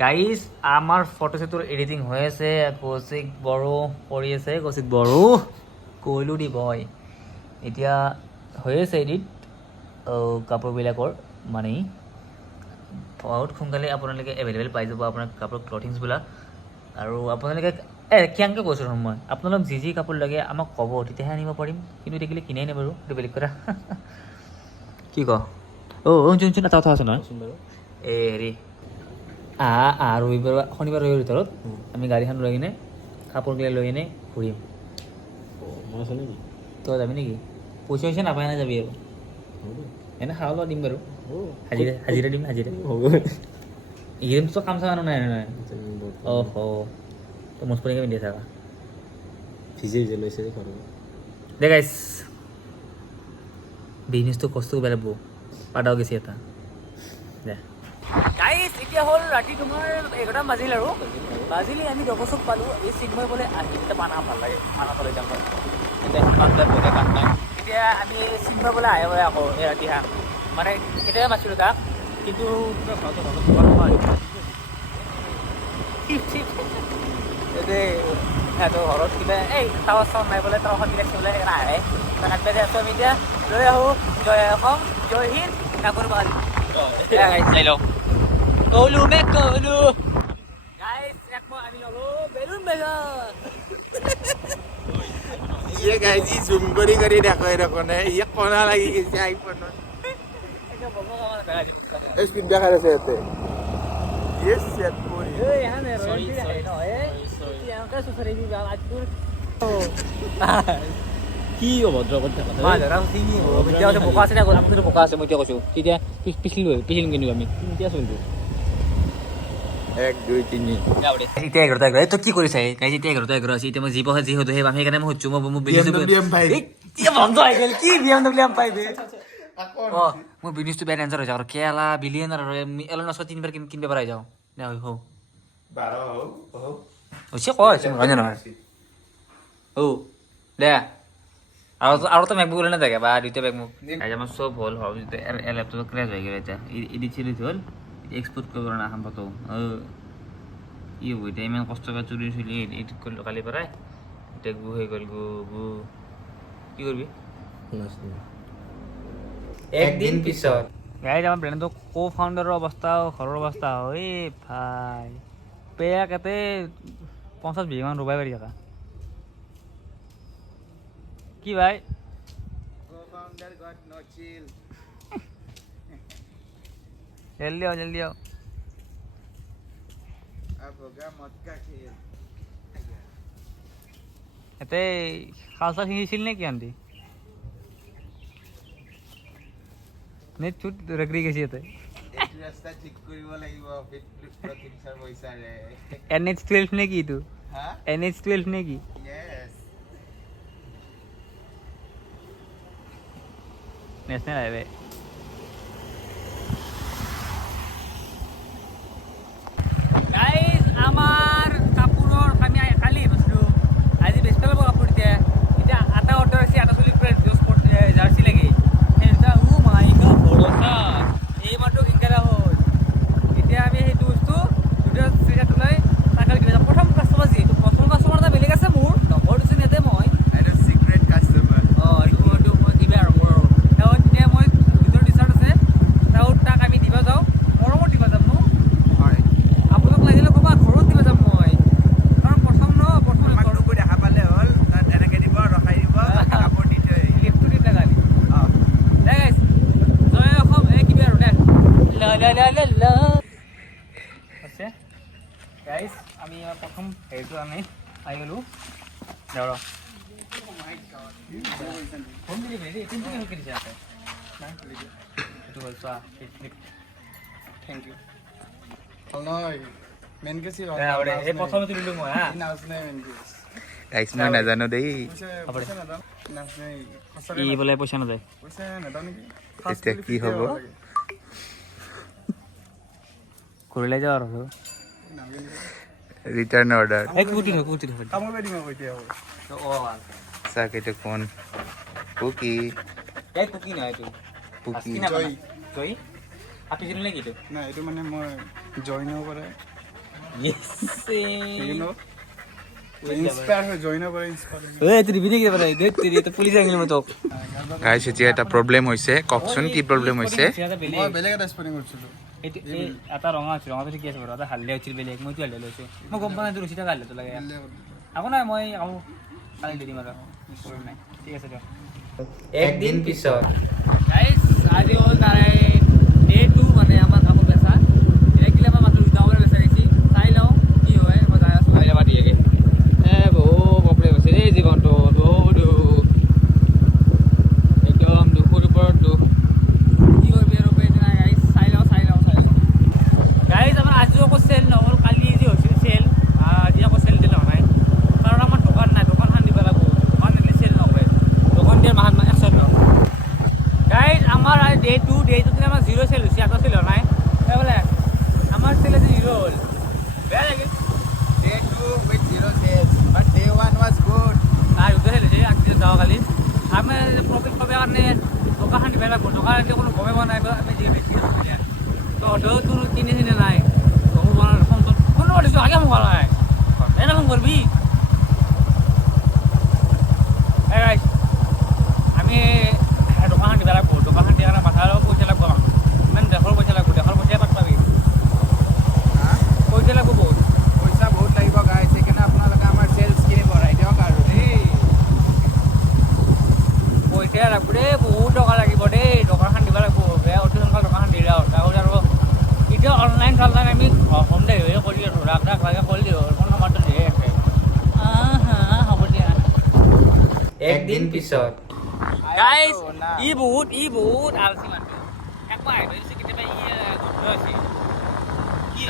Guys আমাৰ ফটোশ্বুটৰ editing হৈ আছে। কৌশিক বড়ো কৰি আছে। কৌশিক বড়ো কৈলো দি বয় এতিয়া হৈ আছে এডিট কাপোৰবিলাকৰ মানে বহুত সোনকালে আপোনালোকে এভেইলেবল পাই যাব আপোনাৰ কাপোৰ ক্লথিংছবিলাক। আৰু আপোনালোকে কিয়াংকে কৈছোঁ মই আপোনালোক যি কাপোৰ লাগে আমাক ক'ব, তেতিয়াহে আনিব পাৰিম। কিন্তু দেখিলে কিনাই নাই বাৰু, সেইটো বেলেগ কথা। কি ক যোন এটা কথা আছে নহয় এই হেৰি ৰবিবাৰ শনিবাৰ ৰবিবাৰ ভিতৰত আমি গাড়ীখন লৈ কিনে কাপোৰবিলাক লৈ কিনে ঘূৰিম। তই যাবি নেকি? পইচা চইচা নাপায় নাই যাবি আৰু এনে খাব দিম বাৰু। হাজিৰা দিম হাজিৰা এইকেইদিনতো কাম চাম নাই নহয়। তই মুচপৰিকে পিন্ধি থাকা দে গাইছ। বিজনেছটো কষ্ট কৰিব লাগিব পাদাও গেছি এটা দে গাইছ। এতিয়া হ'ল ৰাতি তোমাৰ 11টা বাজিল আৰু বাজিলে আমি ডবচক পালোঁ। এই চিন্ময় বোলে আহি এতিয়া পানা ভাল লাগে, পানা তলে যাম এতিয়া আমি চিন্ময় বোলে আহে বোলে আকৌ এই ৰাতি হান মানে কেতিয়াবা মাতিছিলোঁ তাক, কিন্তু সিহঁতৰ ঘৰত কিবা এই টাৱাৰ চাৱাৰ নাই বোলে, টাৱাৰখন বিলাকছে বোলে সেইকাৰণে আহে। তাত আছোঁ আমি এতিয়া লৈ আহোঁ জয় অসম জয় হিন্দ কাপোৰ ভাল চাই লওঁ কলো মে কলো গাইছ। একমাহ আমি ল'লো বেলুন বেগত ये गाइस ये जूम करी देखो ये रखो ने ये कोना लगी किसी iPhone es pindah ada sete yes set puri কি অভদ্ৰ কথা বোকা আছে আপুনি বোকা আছে। মই এতিয়া কৈছোঁ তেতিয়া পিছিলিম কিন্তু আমি এতিয়া চলিছোঁ 1 2 3 এতিয়া 11টা তই কি কৰিছে এতিয়া 11টা আছে। এতিয়া মই যি পঢ়ে যি হতো সেই সেইকাৰণে মই সুধিছোঁ মই বন্ধ হৈ গ'ল কি BMW পাই বে মোৰ বিজনেছটো বেয়া এনচাৰ হৈ যাওঁ আৰু কেলা বিলিয়নাৰ এলন মাস্কৰ 3 বাৰ কিনিব পৰা যাওঁ দে হৌ 12 হৈছে কয় নহয় নহয় দে আৰু তো মেকবুক লৈ নাথাকে বা দুইটা বেগ মোক আমাৰ চব হ'ল লেপটপত ক্ৰেছ হৈ গ'ল। এতিয়া এডিট চিডিট হ'ল এক্সপৰ্ট কৰিব নাখাম ফটো কি হ'ব এতিয়া ইমান কষ্ট কৰি চুলি চুলি এডিট কৰিলোঁ কালিৰ পৰাই এতিয়া গু হৈ গ'ল গু কি কৰিবি একদিন পিছত গাইজ আমাৰ ব্ৰেণ্ডটো কো ফাউণ্ডাৰৰ অৱস্থা ঘৰৰ অৱস্থা ঐ ভাই পেয়াক এতে 50 বিঘামান ৰুবাই পাৰি থাকা কি ভাই co-founder got no chill জলদি आओ अब होगा मौत का खेल এতে খালচা শিকিছিল নে কি আন্টি নে চুট ৰগৰি গৈছে এতে এইটো ৰাস্তা ঠিক কৰিব লাগিব প্ৰতিমছাৰ পইচাৰে NH12 নে কি এইটো হা NH12 নে কি yes नेशनल हाईवे गाइस আমার কাপড়ৰ আমি কালি বস্তু আজি বেস্ট পেলাব কাপড় এতিয়া আটা অৰ্ডাৰ আছে আটা চলি প্ৰেস স্পৰ্ট জাৰ্সি লাগে এটা ও মাই গড ভৰসা এই মাত্ৰ কিনকাৰা হ'ল এতিয়া আমি সেইটো বস্তু দুটা সিজাত লৈ তাকাল দিবা প্ৰথম কাস্টমাৰ যি প্ৰথম কাস্টমাৰ এটা বেলেগ আছে মোৰ নম্বৰ দিছে নেতে মই এটা সিক্ৰেট কাস্টমাৰ এইটো মই দিবা আৰু মোৰ এতিয়া মই ভিতৰত টি-চাৰ্ট আছে তাক আমি দিব যাওঁ মৰমত দিব যাম ন হয় আপোনাক লাগিলে ক'বা ঘৰত দিব যাম মই কাৰণ প্ৰথম আমাকটো দেখা পালে হ'ল তাত এনেকে দিব ৰখাই দিব কাপোৰ দি থৈ লিফ্টটো দি গাড়ী দে গাইছ জয় অসম এই কিবি আৰু দে লা লা লা লা লা আছে গাইছ আমি প্ৰথম হেৰিটো আমি আহি গ'লোঁ দেওৰ হোম ডেলিভাৰী এইটো কি দিছে আছে এইটো হ'ল চোৱা থেংক ইউ নহয় মেন কেছি এই প্ৰথমতে দিলোঁ মই হা গাইছ মই নাজানো দেই ই বোলে পইচা নাযায় এতিয়া কি হ'ব কৰিলে যাওঁ আৰু ৰিটাৰ্ণ অৰ্ডাৰ এই কুটি চাক এইটো কোন কুকি এই কুকি নহয় এইটো কুকি জয় কাটিছিলোঁ নেকি এইটো নাই এইটো মানে মই জইনৰ পৰা গাইছ এতিয়া এটা প্ৰব্লেম হৈছে কওকচোন কি প্ৰব্লেম হৈছে এটা ৰঙা আছিল ৰঙাটো ঠিকে আছে বাৰু এটা হালধীয়া হৈছিল বেলেগ মইতো হালধীয়া লৈছোঁ মই গম পোৱা নাই ৰচিটা হালধীয়াটো লাগে আকৌ নাই মই আকৌ কালি দি দিম আৰু নাই ঠিক আছে দিয়ক একদিন পিছত গাইজ আজি হ'ল তাৰে ডে 2 মানে আমাৰ কাপোৰ বেচা একদিন আমাৰ মাত্ৰ দুটা কাপোৰ বেচা গৈছি চাই লওঁ কি হয় মই যাই আছোঁ চাই যাবা দিয়েগৈ বহু প্ৰব্লেম হৈছে দেই জীৱনটো বহু দুখ একদম দুখৰ ওপৰত দুখ কি কৰিবি আৰু উপায় নাই গাইজ চাই লওঁ গাইজ আমাৰ আজিও আকৌ চেল নহ'ল কালি যি হৈছিল চেল আজি আকৌ চেল দিলে হোৱা নাই কাৰণ আমাৰ দোকান নাই দোকানখন দিব লাগিব দোকান দিলে চেল নকৰে দোকান দিয়াৰ মাহত মানে একশ লওঁ গাইজ আমাৰ ডে 2 আমাৰ 0 চেল হৈছে আকৌ চেল হোৱা নাই বোলে আমাৰ চেল আজি 0 হ'ল বেয়া লাগিল Day 2 with 0 sales, but day 1 was good. দুটা চেল হৈছে আগদিনা যাওঁ কালি আমি প্ৰফিট পাবৰ কাৰণে দোকানখন দিব লাগিব দোকান এতিয়া কোনো গমেই পোৱা নাই আমি যি বেছি এতিয়া তহঁতেও তোৰ কিনি চিনি নাই গম পোৱা নাই ফোন ফোন কৰিছোঁ আগে ফোন কৰা নাই এনে ফোন কৰিবি আমি দোকানখন দিব লাগিব দোকানখন দিয়াৰ কাৰণে মাথাৰ পইচা লাগিব আমাক ইমান দেশৰ পইচা লাগিব দেশৰ পইচাই পাত পাবি পইচা লাগিব বহুত পইচা বহুত লাগিব গাইছ সেইকাৰণে আপোনালোকে আমাৰ চেলছখিনি বঢ়াই দিয়ক আৰু দেই পইচা লাগিব দেই বহুত টকা লাগিব দেই দোকানখন দিব লাগিব বেয়া অতি সোনকালে দোকানখন দিলে আৰু এতিয়া অনলাইন চনলাইন আমি হোম ডেলিভাৰী কৰি আছোঁ ৰাখ লাগে কৰি দিওঁ ফোন নম্বৰটো দিয়ে আছে হ'ব দিয়া একদিন পিছত গাইজ ই বহুত আলচি মানুহ একবাৰ আহি ধৰিছে কেতিয়াবা গন্ধ হৈছে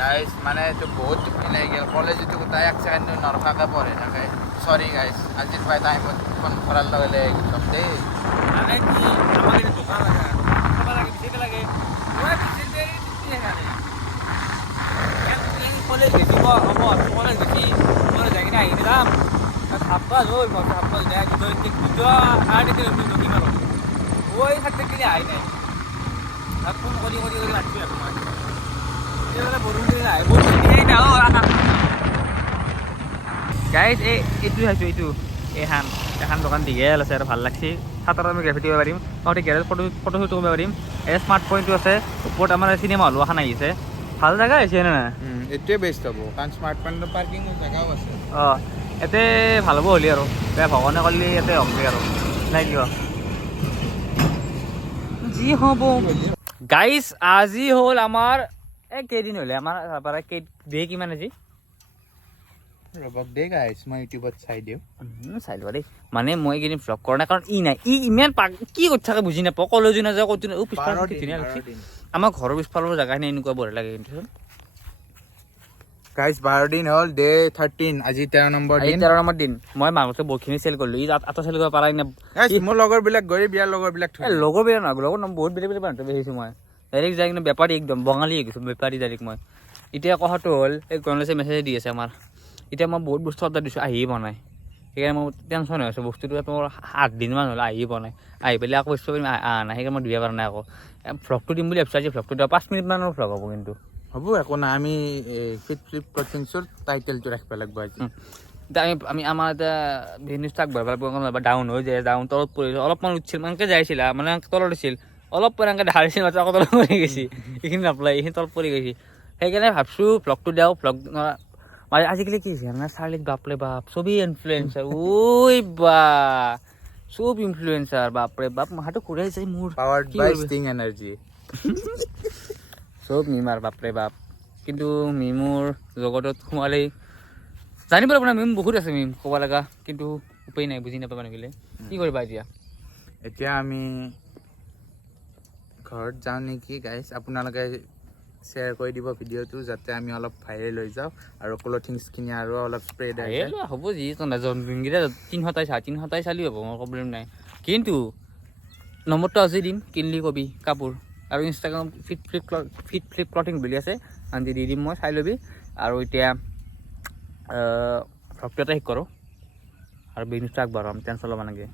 গাইছ মানে এইটো বহুত মিলাই গ'ল কলেজতো গোটাই এক ছেকেণ্ড নৰখাকৈ পঢ়ে থাকে চৰি গাইছ আজিৰ পৰা টাইমত ফোন কৰাৰ লগে লগে একদম দেই মানে কি আমাক এতিয়া দোকান লাগে খাব লাগে বিচাৰিব লাগে মই কলেজ গেছি হ'ব কলেজ গেছি কলেজ যাই কিনে আহি যাম ভাববা হৈ মই ভাববা যায় দুটা জগি মাৰো ওই থাকতে গেলে আহি নাই ফোন কৰি মাতিছোঁ আকৌ মই এইফালে বৰষুণ দিলে আহে বৰষুণ দিয়ে গাইজ এইটো চাইছোঁ এইটো এখন দোকান দীঘল আছে আৰু ভাল লাগছে সাঁতৰত আমি গ্ৰেফিটি কৰিব পাৰিম লগতে গেৰেজ ফটো শ্বুট কৰিব পাৰিম এই স্মাৰ্ট পইণ্টটো আছে ওপৰত আমাৰ চিনেমা হলো এখন আহিছে ভাল জেগা হৈছে নে নাই এইটোৱে বেষ্ট হ'ব কাৰণ স্মাৰ্ট পইণ্টৰ পাৰ্কিং জেগাও আছে অঁ ইয়াতে ভাল হ'ব হ'লি আৰু বেয়া ভগৱানে কৰিলে ইয়াতে হ'মগৈ আৰু নাই কিয় যি হ'ব গাইজ আজি হ'ল আমাৰ কেইদিন হ'লে আমাৰ পৰা ডে কিমান আজি ৰ'বক দেই গাইছ মই ইউটিউবত চাই দিওঁ চাই লোৱা দেই মানে মই এইকেইদিন ভ্লগ কৰা নাই কাৰণ ই নাই ই ইমান কি কৰি থাকে বুজি নাপাওঁ কলেজো নাযাওঁ ক'তো পিছফালে ধুনীয়া লাগছে আমাৰ ঘৰৰ পিছফালৰ জেগাখিনি এনেকুৱা বঢ়িয়া লাগে কিন্তু গাইছ 12 দিন হ'ল ডে 13 আজি 13 নম্বৰ দিন মই মাজতে বহুতখিনি চেল কৰিলোঁ ই আটা চেল কৰিব পাৰাই নে মোৰ লগৰবিলাক গৈ বিয়াৰ লগৰবিলাক লগৰবিলাক নহয় লগৰ বহুত বেলেগ বেলেগ মানুহ দেখিছোঁ মই ডাইৰেক্ট যাই কিনে বেপাৰী একদম বঙালী গৈছোঁ বেপাৰী ডাইৰেক্ট মই এতিয়া কথাটো হ'ল এই গণেশে মেছেজ দি আছে আমাৰ এতিয়া মই বহুত বস্তু অৰ্ডাৰ দিছোঁ আহিয়ে পোৱা নাই সেইকাৰণে মই টেনশ্যন হৈ আছোঁ বস্তুটো মোৰ 8 দিনমান হ'ল আহিয়ে পোৱা নাই আহি পেলাই আকৌ বস্তু পাৰিম নাই সেইকাৰণে মই দিব পৰা নাই আকৌ ভ্লগটো দিম বুলি ভাবিছোঁ আজি ভ্লগটো দিয়া 5 মিনিটমানৰ ভ্লগ হ'ব কিন্তু হ'ব একো নাই আমি ফ্লিপ ক্লথিংছৰ টাইটেলটো ৰাখিব লাগিব আজি এতিয়া আমি আমাৰ এতিয়া বিজনেছটো আগবঢ়াব লাগিব ডাউন হৈ যায় ডাউন তলত পৰিছিল অলপমান উঠিছিল এনেকৈ যাইছিল মানে তলত দিছিল অলপ পৰে এনেকৈ দেখা দিছিল মাত্ৰ আকৌ তলত পৰি গৈছে এইখিনি নাপায় এইখিনি তলত পৰি গৈছে সেইকাৰণে ভাবছোঁ ভ্লগটো দিওঁ ভ্লগ মানে আজিকালি কি হৈছে আপোনাৰ চাৰ্লিক বাপৰে বাপ চবেই ইনফ্লুৱেঞ্চাৰ ঐ বা চব ইনফ্লুৱেঞ্চাৰ বাপৰে বাপ মাথাটো ঘূৰাই যায় মোৰ পাৱাৰ্ড বাই ষ্টিং এনাৰ্জি চব মিমাৰ বাপৰে বাপ কিন্তু মিমৰ জগতত সোমালেই জানিব লাগিব না মিম বহুত আছে মিম ক'ব লগা কিন্তু উপায় নাই বুজি নাপাব নাগিলে কি কৰিবা এতিয়া আমি ঘৰত যাওঁ নেকি গাইছ আপোনালোকে শ্বেয়াৰ কৰি দিব ভিডিঅ'টো যাতে আমি অলপ ভাইৰেল হৈ যাওঁ আৰু ক্লথিংছখিনি আৰু অলপ স্প্ৰেড হ'ব যি যোনকেইটা 300 চালি হ'ব মোৰ প্ৰব্লেম নাই কিন্তু নম্বৰটো আজি দিম কিনলি কবি কাপোৰ আৰু ইনষ্টাগ্ৰাম ফ্লিপ ক্লথিং বুলি আছে আনজি দি দিম মই চাই ল'বি আৰু এতিয়া ভ্লগটো এটা শেষ কৰোঁ আৰু বিজনেছটো আগবঢ়াম টেনশ্যন ল'ব নালাগে